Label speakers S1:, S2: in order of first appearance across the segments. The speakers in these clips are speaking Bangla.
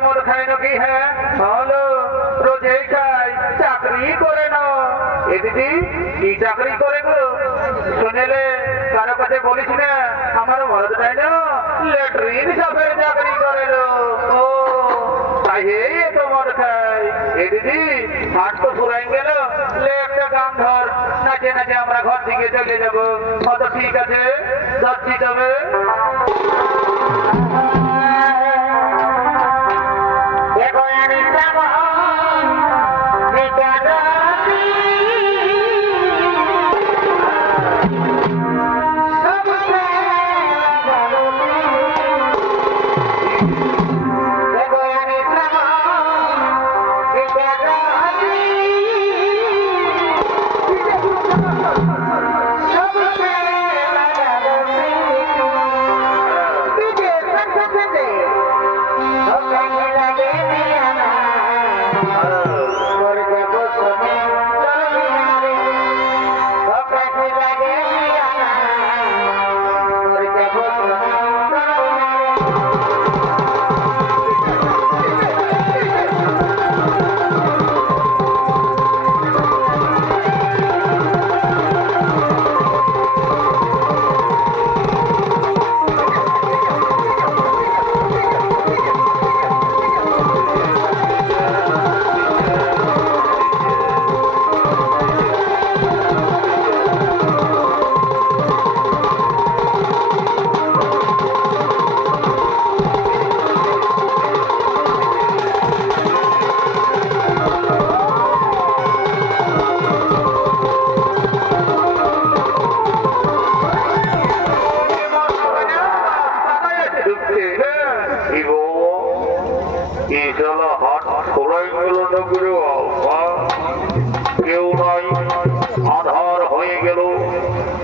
S1: মদ খায় নাকি হ্যাঁ? হলো রোজেই খাই চাকরি করে না এ দিদি কি চাকরি করে গো? শুনেলে কারও কাছে বলিস না, আমার মরদ তাই না লেট্রিন সাফের চাকরি করে ও, তাই এত খাই এ দিদি হাট তো ফুরাই গেল একটা গান ধর নাচে নাচে আমরা ঘর থেকে চলে যাব। কত ঠিক আছে? যাচ্ছি তবে।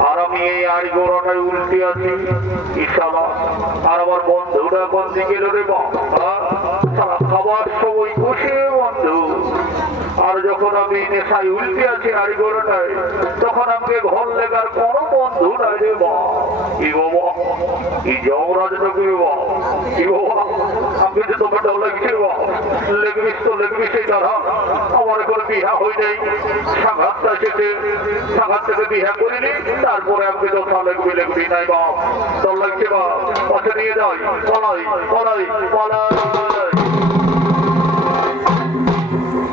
S1: আর আমি এই আড়ি গোড়াটায় উল্টে আছি। ইশালা আর আমার বন্ধুটা কোন দিকে রে বাবা? খাবার সময় বসে, বন্ধু। আর যখন আমি নেশায় উল্টে আছি আড়ি গোড়াটায় তখন আমাকে ঘর লেগার কোনো বন্ধু নাই রে বা কি বাবা? কি যমরাজ নাকি রে বা কি বাবা? আমাকে যে তোমার লাগছে বা লেগবিস তো তারা আমার এখন বিহা নেই সাঘাতটা এসেছে সাঘাত বিহা করিনি তারপরে আমাকে তো লেগবি লেগবি নাই বা ডর লাগছে বা পাশে নিয়ে যাই পলাই পলাই পলাই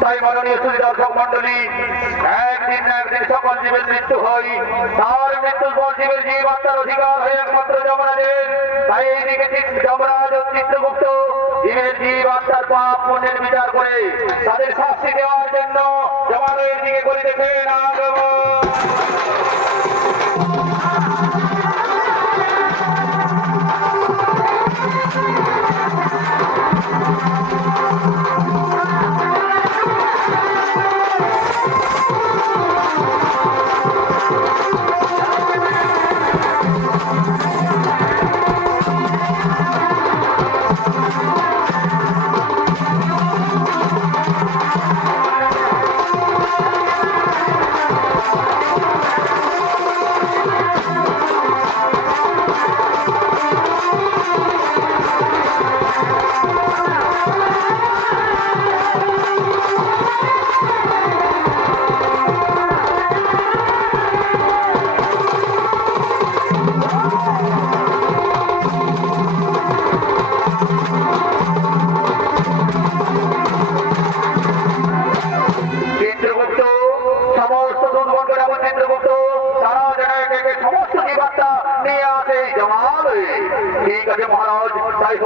S1: তাই মাননীয় মন্ডলী একদিন একদিন সকল জীবের মৃত্যু হয়। তার মৃত্যুর পর জীবের জীব আত্মার অধিকার হয় একমাত্র যমরাজের তাই এইদিকে যমরাজ চিত্রগুপ্ত বিচার করে তাদের শাস্তি দেওয়ার জন্য জমানের দিকে করে দেখেন আগমন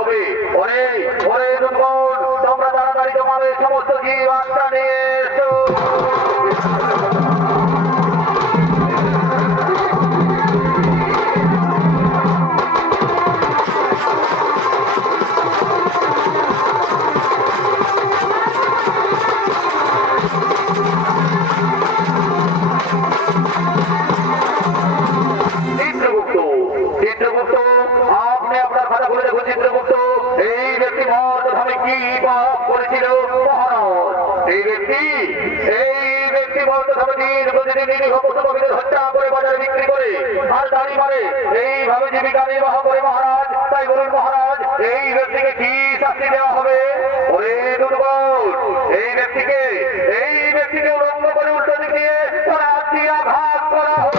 S1: হবে। ওরে ওরে তোমরা তাড়াতাড়ি তোমাদের সমস্ত জীবাত্মা নিয়ে ছিল এই ব্যক্তি এই ব্যক্তি বলতে হবে নির্বাচনী হত্যা করে বাজারে বিক্রি করে আর দাঁড়ি মারে, এইভাবে জীবিকা নির্বাহ করে মহারাজ, তাই বলুন মহারাজ, এই ব্যক্তিকে কি শাস্তি দেওয়া হবে? ওরে দুর্বল, এই ব্যক্তিকে এই ব্যক্তিকে উলঙ্গ করে উল্টো দিয়ে তারা দিয়া ভাগ করা হোক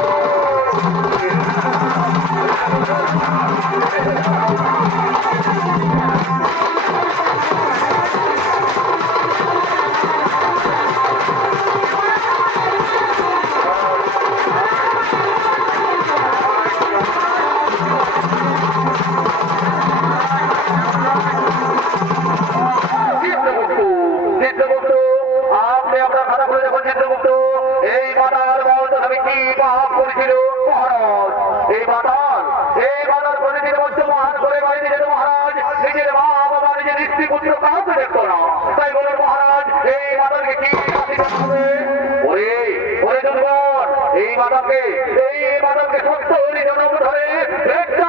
S1: মহারাজ এই মাতাকে কি ওরে ওরে জনগণ এই মাতাকে সত্য হরি জনম ধরে পেটটা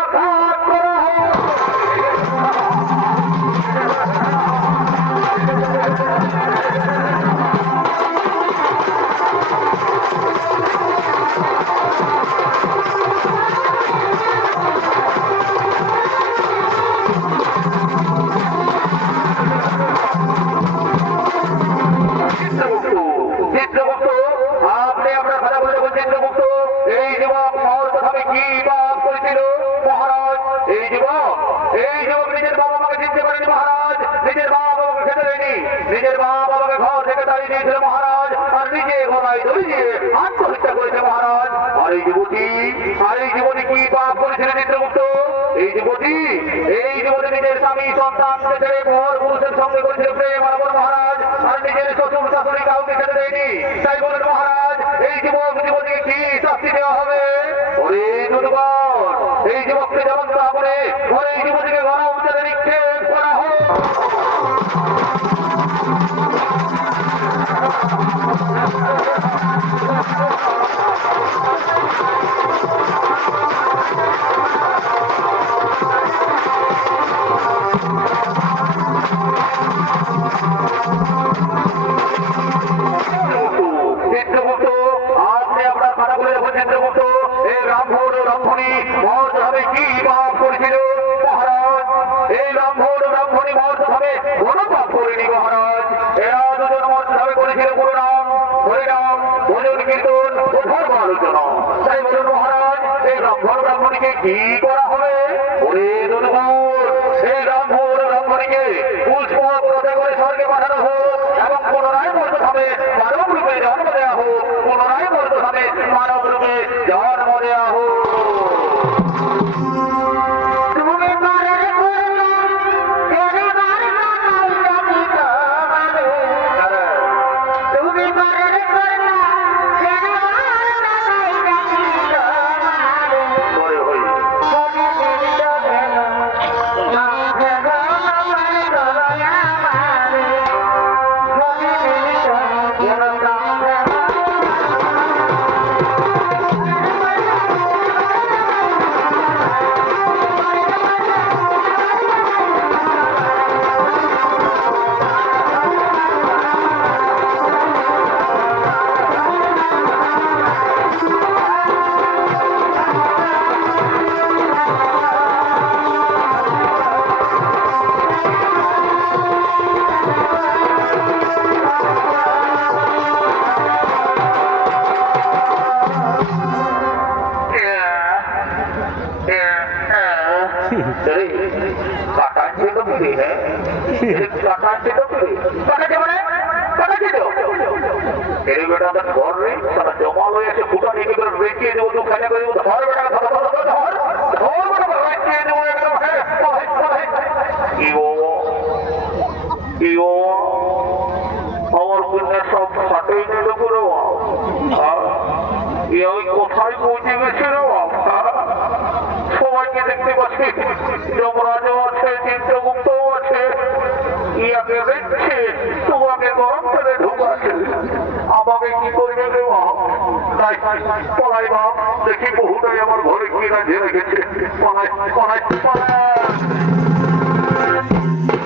S1: যুবতী এই জীবনে নিজের স্বামী পুরুষের সঙ্গে করেছে প্রেম মহারাজ, আর নিজের শ্বশুর শাশুড়ি কাউকে ছেড়ে দেয়নি। তাই বলেন মহারাজ, এই যুবক যুবতীকে কি শাস্তি দেওয়া হবে? ওরে দুর্বল এই যুবককে যেমন ওরে এই যুবতীকে গরম তেলে নিক্ষেপ। আলোচনা তাই বলুন মহারাজ এই রামভোর ব্রাহ্মণকে কি করা বুঝি হ্যাঁ কাটাচ্ছে তো বুঝি কাটাচ্ছে মানে কাটাচ্ছে এই বেটা ঘর রে সারা জমাল হয়ে আছে ফুটা নিয়ে করে বেঁচিয়ে দেবো তো খানে করে ধর বেটা ধর ধর ধর ধর ধর বেটা বেঁচিয়ে দেবো একদম হ্যাঁ কোথায় কোথায় কি ও কি ও আমার কন্যা সব ফাটেই নিল করে ওই কোথায় পৌঁছে গেছে রে সবাইকে দেখতে পাচ্ছি যমরাজও গরম করে ঢুকাছে আমাকে কি করবে দেওয়া তাই পলাই বাপ দেখি বহুটাই আমার ঘরে কিনা ঝেড়ে গেছে। পলাই পলাই পলাই